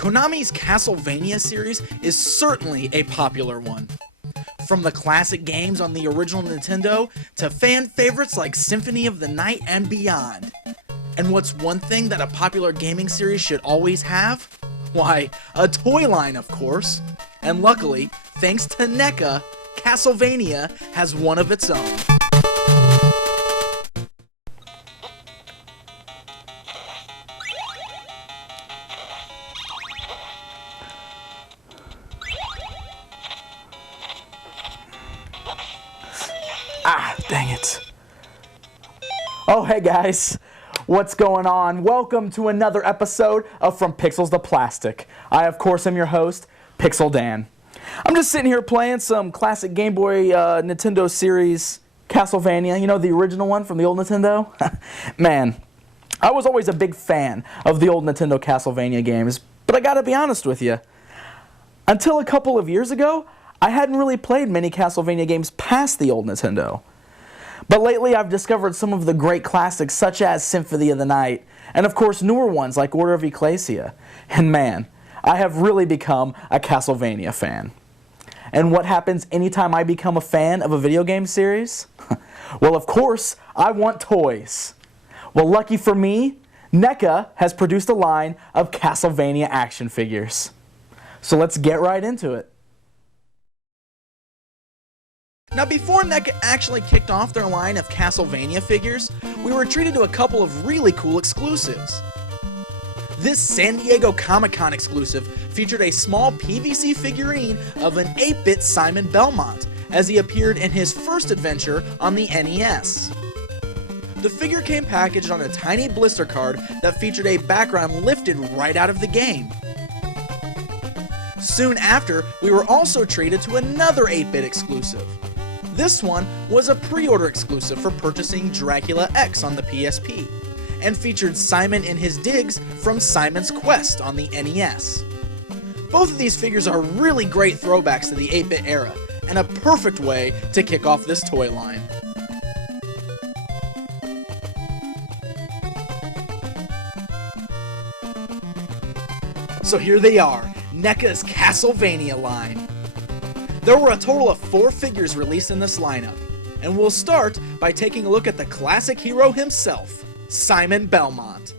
Konami's Castlevania series is certainly a popular one. From the classic games on the original Nintendo to fan favorites like Symphony of the Night and beyond. And what's one thing that a popular gaming series should always have? Why, a toy line, of course. And luckily, thanks to NECA, Castlevania has one of its own. Ah, dang it. Oh, hey guys. What's going on? Welcome to another episode of From Pixels to Plastic. I, of course, am your host, Pixel Dan. I'm just sitting here playing some classic Game Boy Nintendo series Castlevania, you know, the original one from the old Nintendo? Man, I was always a big fan of the old Nintendo Castlevania games, but I gotta be honest with you. Until a couple of years ago, I hadn't really played many Castlevania games past the old Nintendo. But lately I've discovered some of the great classics such as Symphony of the Night, and of course newer ones like Order of Ecclesia. And man, I have really become a Castlevania fan. And what happens anytime I become a fan of a video game series? Well, of course, I want toys. Well, lucky for me, NECA has produced a line of Castlevania action figures. So let's get right into it. Now, before NECA actually kicked off their line of Castlevania figures, we were treated to a couple of really cool exclusives. This San Diego Comic-Con exclusive featured a small PVC figurine of an 8-bit Simon Belmont, as he appeared in his first adventure on the NES. The figure came packaged on a tiny blister card that featured a background lifted right out of the game. Soon after, we were also treated to another 8-bit exclusive. This one was a pre-order exclusive for purchasing Dracula X on the PSP, and featured Simon in his digs from Simon's Quest on the NES. Both of these figures are really great throwbacks to the 8-bit era, and a perfect way to kick off this toy line. So here they are, NECA's Castlevania line. There were a total of 4 figures released in this lineup, and we'll start by taking a look at the classic hero himself, Simon Belmont.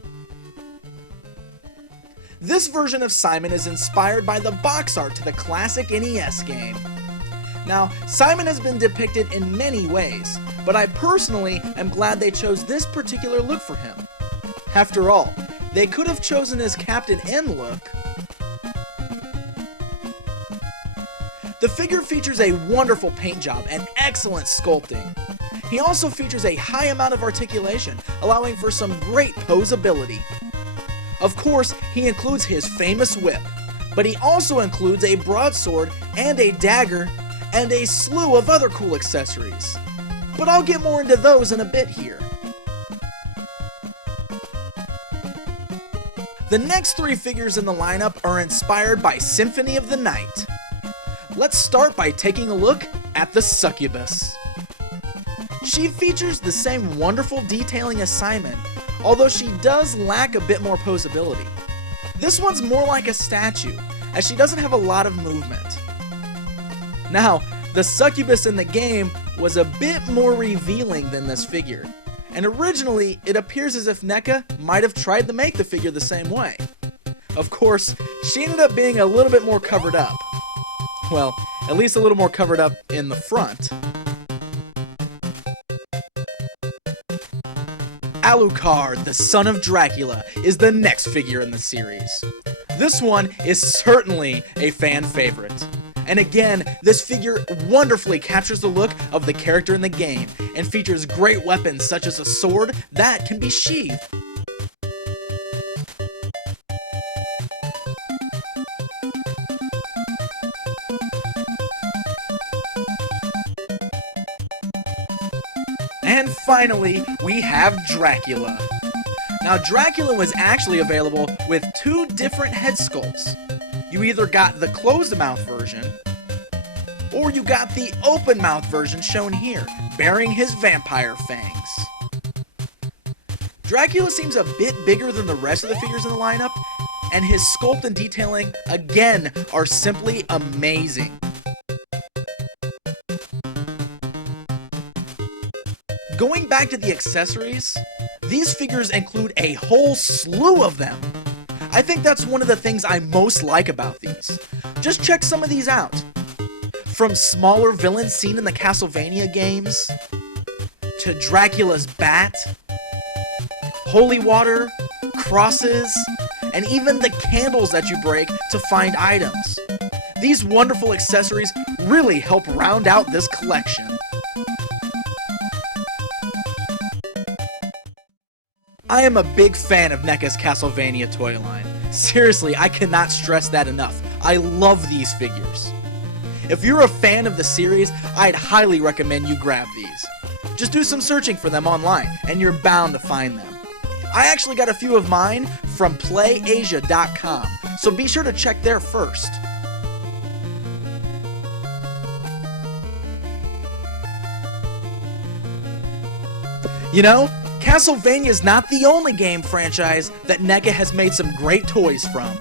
This version of Simon is inspired by the box art to the classic NES game. Now, Simon has been depicted in many ways, but I personally am glad they chose this particular look for him. After all, they could have chosen his Captain N look. The figure features a wonderful paint job and excellent sculpting. He also features a high amount of articulation, allowing for some great posability. Of course, he includes his famous whip, but he also includes a broadsword and a dagger, and a slew of other cool accessories. But I'll get more into those in a bit here. The next 3 figures in the lineup are inspired by Symphony of the Night. Let's start by taking a look at the Succubus. She features the same wonderful detailing as Simon, although she does lack a bit more posability. This one's more like a statue, as she doesn't have a lot of movement. Now, the Succubus in the game was a bit more revealing than this figure, and originally it appears as if NECA might have tried to make the figure the same way. Of course, she ended up being a little bit more covered up. Well, at least a little more covered up in the front. Alucard, the son of Dracula, is the next figure in the series. This one is certainly a fan favorite. And again, this figure wonderfully captures the look of the character in the game, and features great weapons such as a sword that can be sheathed. And finally, we have Dracula. Now, Dracula was actually available with 2 different head sculpts. You either got the closed mouth version, or you got the open mouth version shown here, bearing his vampire fangs. Dracula seems a bit bigger than the rest of the figures in the lineup, and his sculpt and detailing, again, are simply amazing. Going back to the accessories, these figures include a whole slew of them. I think that's one of the things I most like about these. Just check some of these out. From smaller villains seen in the Castlevania games, to Dracula's bat, holy water, crosses, and even the candles that you break to find items. These wonderful accessories really help round out this collection. I am a big fan of NECA's Castlevania toy line. Seriously, I cannot stress that enough. I love these figures. If you're a fan of the series, I'd highly recommend you grab these. Just do some searching for them online, and you're bound to find them. I actually got a few of mine from playasia.com, so be sure to check there first. You know, Castlevania is not the only game franchise that NECA has made some great toys from.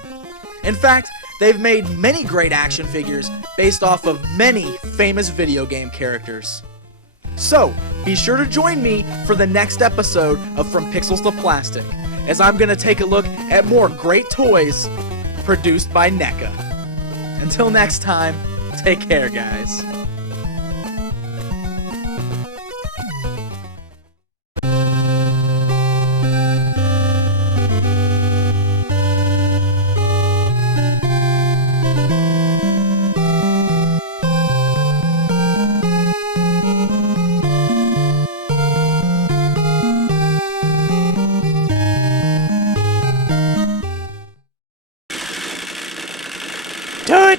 In fact, they've made many great action figures based off of many famous video game characters. So, be sure to join me for the next episode of From Pixels to Plastic, as I'm going to take a look at more great toys produced by NECA. Until next time, take care, guys.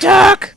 Talk!